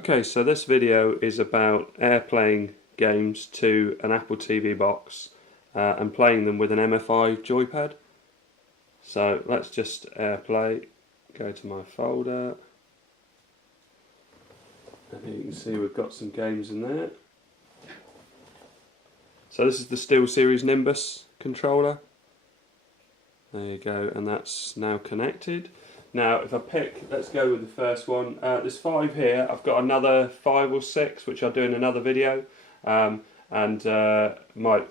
Okay, so this video is about airplaying games to an Apple TV box and playing them with an MFI joypad. So let's just airplay, go to my folder, and here you can see we've got some games in there. So this is the SteelSeries Nimbus controller. There you go, and that's now connected. Now if I pick, let's go with the first one. There's 5 here. I've got another 5 or 6 which I'll do in another video, and my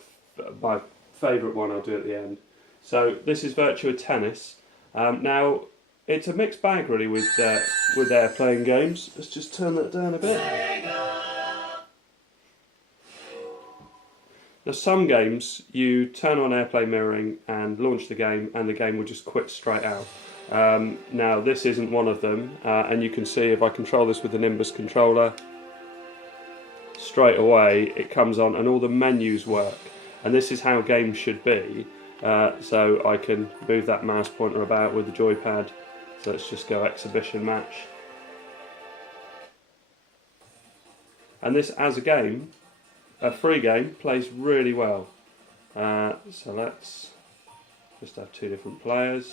favourite one I'll do at the end. So this is Virtua Tennis. Now it's a mixed bag really with airplaying games. Let's just turn that down a bit. Now some games you turn on AirPlay mirroring and launch the game and the game will just quit straight out. Now this isn't one of them, and you can see if I control this with the Nimbus controller, straight away it comes on and all the menus work, and this is how games should be. So I can move that mouse pointer about with the joypad. So let's just go exhibition match, and this as a game, a free game, plays really well. So let's just have 2 different players.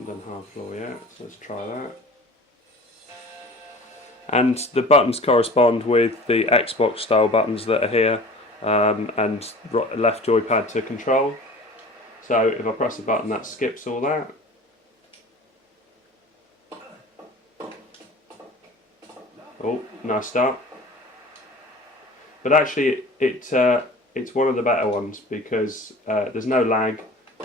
I've done hard floor yet, so let's try that. And the buttons correspond with the Xbox style buttons that are here, and left joypad to control. So if I press a button that skips all that. Oh, nice start. But actually it's one of the better ones because there's no lag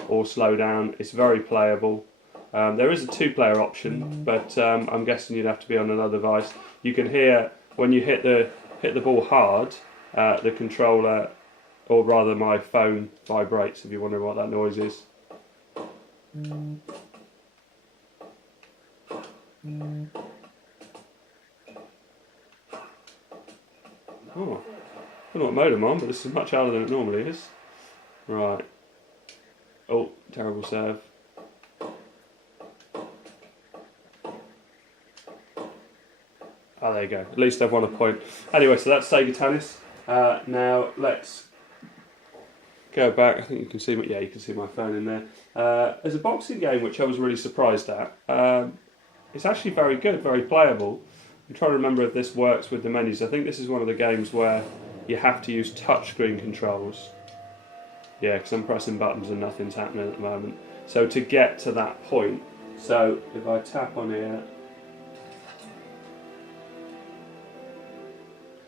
or slowdown. It's very playable. There is a 2-player option, but I'm guessing you'd have to be on another device. You can hear when you hit the ball hard, the controller, or rather my phone, vibrates. If you're wondering what that noise is. Oh, I don't know what mode I'm on, but this is much harder than it normally is. Right. Oh, terrible serve. Oh, there you go. At least I've won a point. Anyway, so that's Sega Tennis. Now let's go back. I think you can see my, you can see my phone in there. There's a boxing game which I was really surprised at. It's actually very good, very playable. I'm trying to remember if this works with the menus. I think this is one of the games where you have to use touchscreen controls. Yeah, because I'm pressing buttons and nothing's happening at the moment. So to get to that point, so if I tap on here,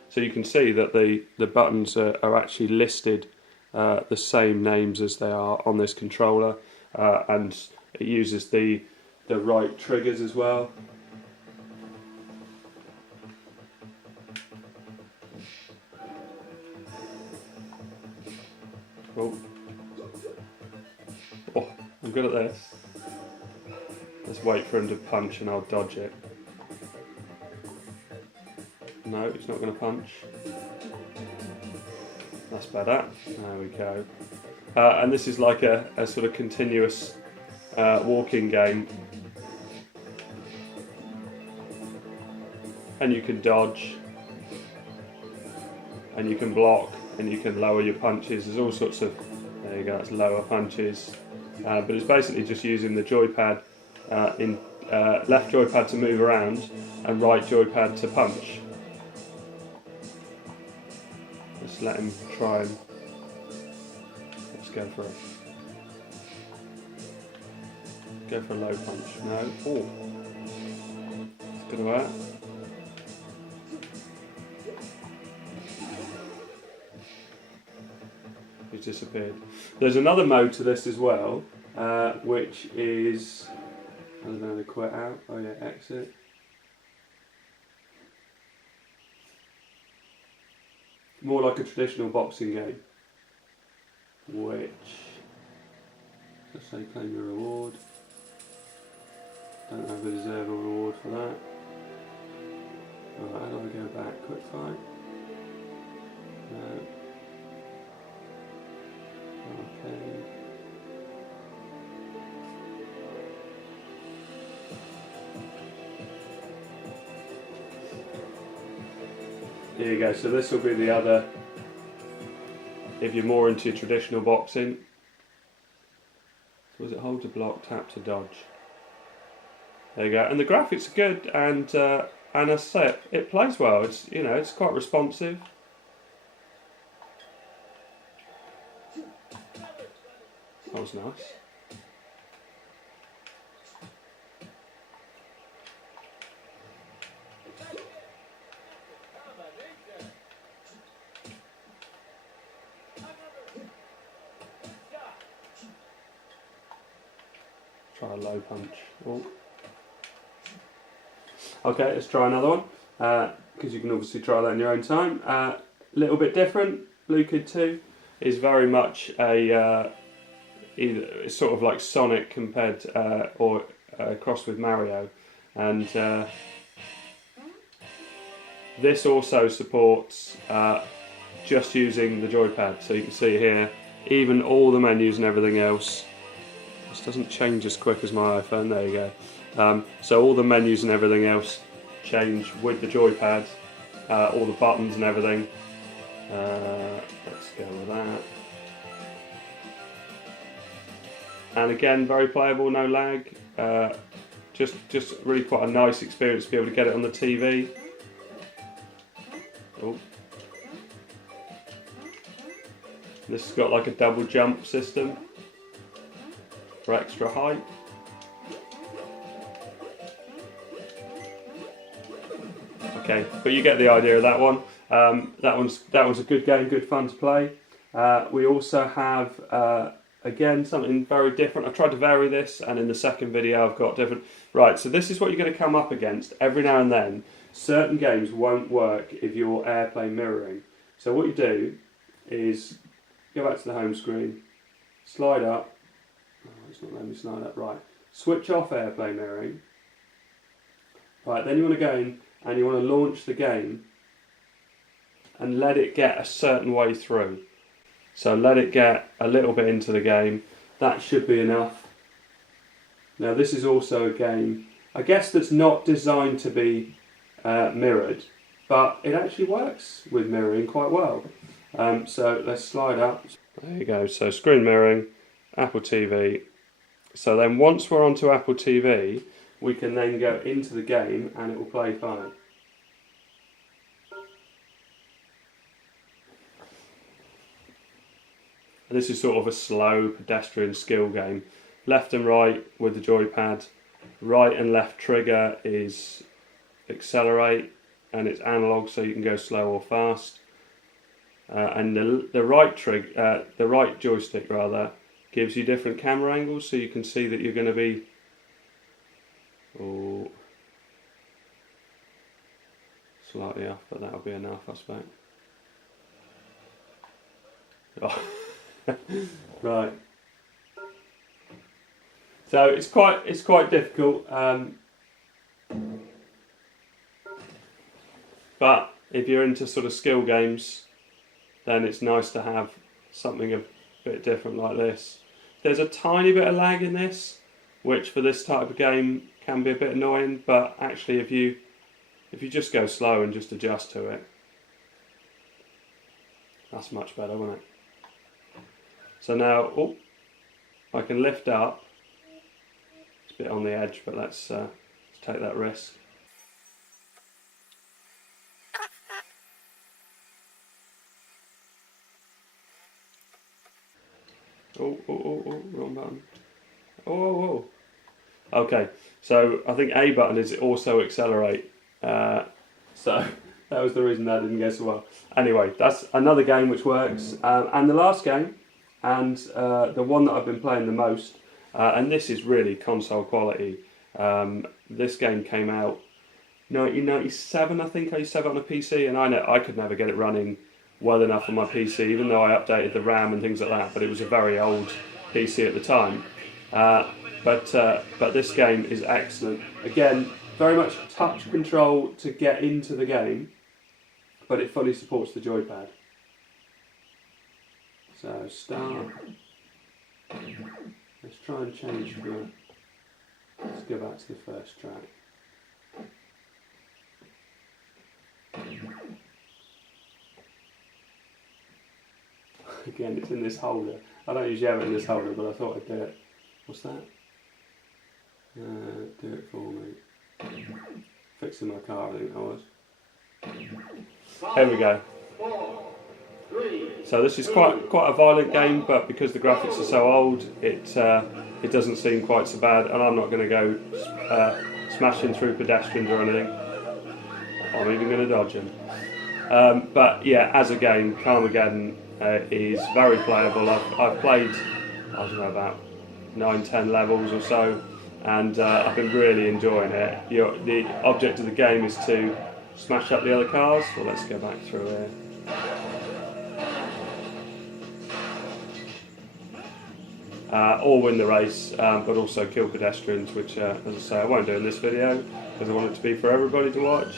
so you can see that the buttons are actually listed the same names as they are on this controller, and it uses the right triggers as well. Oh, I'm good at this. Let's wait for him to punch and I'll dodge it. No, he's not going to punch. That's better. There we go. And this is like a sort of continuous walking game. And you can dodge, and you can block, and you can lower your punches. There's all sorts of, there you go, that's lower punches. But it's basically just using the joypad, left joypad to move around and right joypad to punch. Let's let him try and, let's go for it. Go for a low punch. No. Oh. It's going to work. He's disappeared. There's another mode to this as well, which is, I don't know, to quit out. Oh yeah, exit. More like a traditional boxing game, which, let's say claim your reward. Don't know if I deserve a reward for that. Alright, how do I go back? Quick fight? No. Okay. Here you go, so this will be the other, if you're more into your traditional boxing. So was it hold to block, tap to dodge? There you go, and the graphics are good, and as I say, it plays well. It's, you know, it's quite responsive. That was nice. Try a low punch. Oh. Okay, let's try another one, because you can obviously try that in your own time. Little bit different. Blue Kid 2 is very much a it's sort of like Sonic compared or crossed with Mario, and this also supports just using the joypad. So you can see here, even all the menus and everything else. This doesn't change as quick as my iPhone. There you go. So all the menus and everything else change with the joypad, all the buttons and everything. Let's go with that. And again, very playable, no lag. Just really quite a nice experience to be able to get it on the TV. Oh. This has got like a double jump system for extra height. Okay, but you get the idea of that one. That one's a good game, good fun to play. We also have again something very different. I tried to vary this, and in the second video I've got different. Right, so this is what you're going to come up against every now and then. Certain games won't work if you're AirPlay mirroring. So what you do is go back to the home screen, slide up. Oh, it's not letting me slide up. Right, switch off AirPlay mirroring. Right, then you want to go in and you want to launch the game and let it get a certain way through. So let it get a little bit into the game. That should be enough. Now this is also a game, I guess, that's not designed to be mirrored, but it actually works with mirroring quite well. So let's slide up. There you go, so screen mirroring, Apple TV. So then once we're onto Apple TV, we can then go into the game and it will play fine. This is sort of a slow pedestrian skill game. Left and right with the joypad. Right and left trigger is accelerate, and it's analog, so you can go slow or fast. And the right joystick rather gives you different camera angles, so you can see that you're going to be slightly off, but that'll be enough, I suppose. Oh. Right. So it's quite difficult, but if you're into sort of skill games, then it's nice to have something a bit different like this. There's a tiny bit of lag in this, which for this type of game can be a bit annoying, but actually if you just go slow and just adjust to it, that's much better, won't it? So now, I can lift up. It's a bit on the edge, but let's take that risk. Wrong button. Okay, so I think A button is also accelerate. So that was the reason that didn't go so well. Anyway, that's another game which works. And the last game, and the one that I've been playing the most, and this is really console quality. This game came out 1997, I think. I used to have it on a PC, and I could never get it running well enough on my PC, even though I updated the RAM and things like that, but it was a very old PC at the time. But this game is excellent. Again, very much touch control to get into the game, but it fully supports the joypad. So start. Let's try and change the. Let's go back to the first track. Again, it's in this holder. I don't usually have it in this holder, but I thought I'd do it. What's that? Do it for me. Fixing my car, I think I was. Here we go. So this is quite a violent game, but because the graphics are so old, it doesn't seem quite so bad. And I'm not going to go smashing through pedestrians or anything. I'm even going to dodge them. But yeah, as a game, Farmageddon is very playable. I've played, I don't know, about 9-10 levels or so, and I've been really enjoying it. The object of the game is to smash up the other cars. Well, let's go back through here. Or win the race, but also kill pedestrians, which, as I say, I won't do in this video because I want it to be for everybody to watch.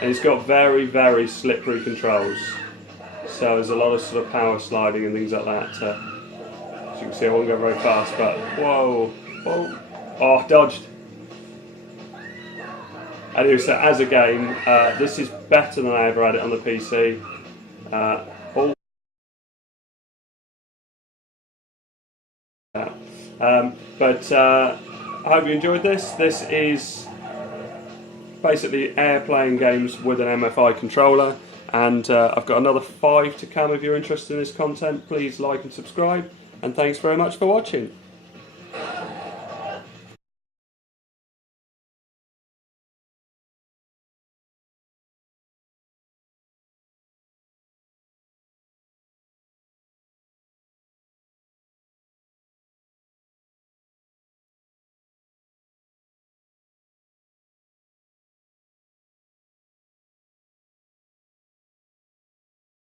And it's got very, very slippery controls, so there's a lot of sort of power sliding and things like that. As you can see, I won't go very fast, but whoa, whoa, oh, dodged. Anyway, so as a game, this is better than I ever had it on the PC. I hope you enjoyed this. This is basically Airplay games with an MFI controller, and I've got another 5 to come. If you're interested in this content, please like and subscribe, and thanks very much for watching.